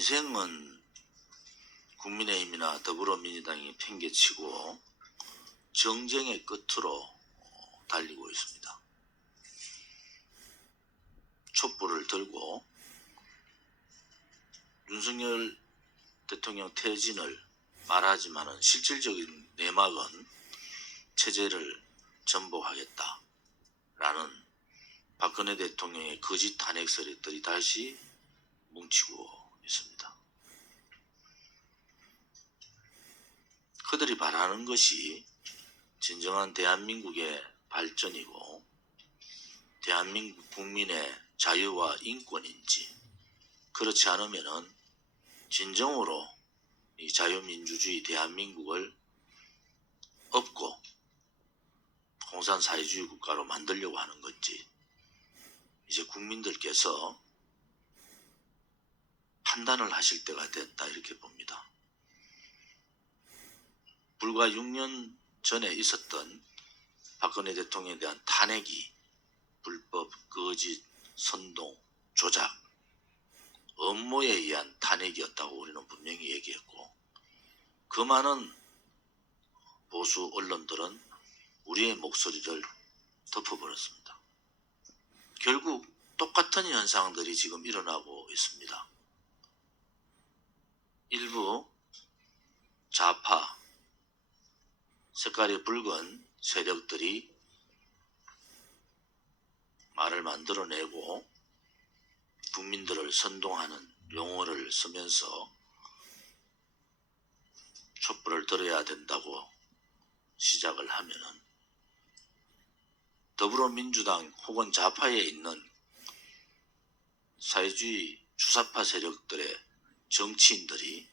민생은 국민의힘이나 더불어민주당이 팽개치고 정쟁의 끝으로 어, 달리고 있습니다. 촛불을 들고 윤석열 대통령 퇴진을 말하지만은 실질적인 내막은 체제를 전복하겠다라는 박근혜 대통령의 거짓 탄핵 세력들이 다시 뭉치고 있습니다. 그들이 바라는 것이 진정한 대한민국의 발전이고 대한민국 국민의 자유와 인권인지 그렇지 않으면은 진정으로 이 자유민주주의 대한민국을 없고 공산사회주의 국가로 만들려고 하는 건지 이제 국민들께서 판단을 하실 때가 됐다 이렇게 봅니다. 불과 6년 전에 있었던 박근혜 대통령에 대한 탄핵이 불법, 거짓, 선동, 조작, 업무에 의한 탄핵이었다고 우리는 분명히 얘기했고 그 많은 보수 언론들은 우리의 목소리를 덮어버렸습니다. 결국 똑같은 현상들이 지금 일어나고 있습니다. 일부 좌파 색깔이 붉은 세력들이 말을 만들어내고 국민들을 선동하는 용어를 쓰면서 촛불을 들어야 된다고 시작을 하면은 더불어민주당 혹은 좌파에 있는 사회주의 주사파 세력들의 정치인들이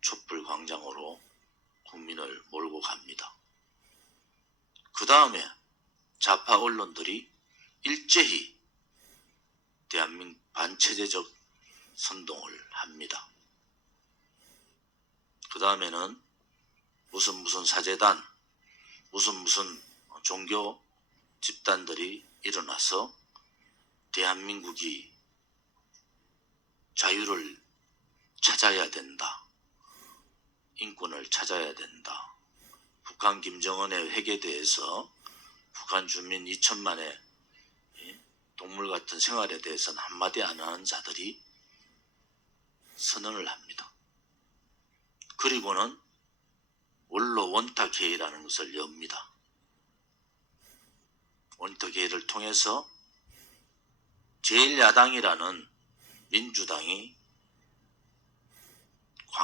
촛불 광장으로 국민을 몰고 갑니다. 그 다음에 좌파 언론들이 일제히 대한민국 반체제적 선동을 합니다. 그 다음에는 무슨 무슨 사재단, 무슨 무슨 종교 집단들이 일어나서 대한민국이 자유를 찾아야 된다. 인권을 찾아야 된다. 북한 김정은의 핵에 대해서 북한 주민 2천만의 동물 같은 생활에 대해서는 한마디 안 하는 자들이 선언을 합니다. 그리고는 원로 원탁회의라는 것을 엽니다. 원탁회의를 통해서 제1야당이라는 민주당이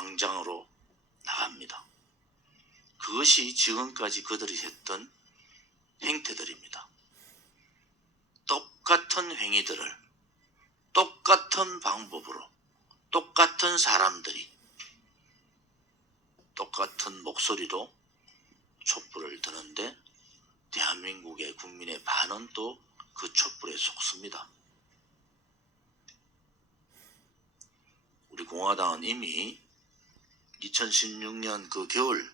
광장으로 나갑니다. 그것이 지금까지 그들이 했던 행태들입니다. 똑같은 행위들을 똑같은 방법으로 똑같은 사람들이 똑같은 목소리로 촛불을 드는데 대한민국의 국민의 반은 또 그 촛불에 속습니다. 우리 공화당은 이미 2016년 그 겨울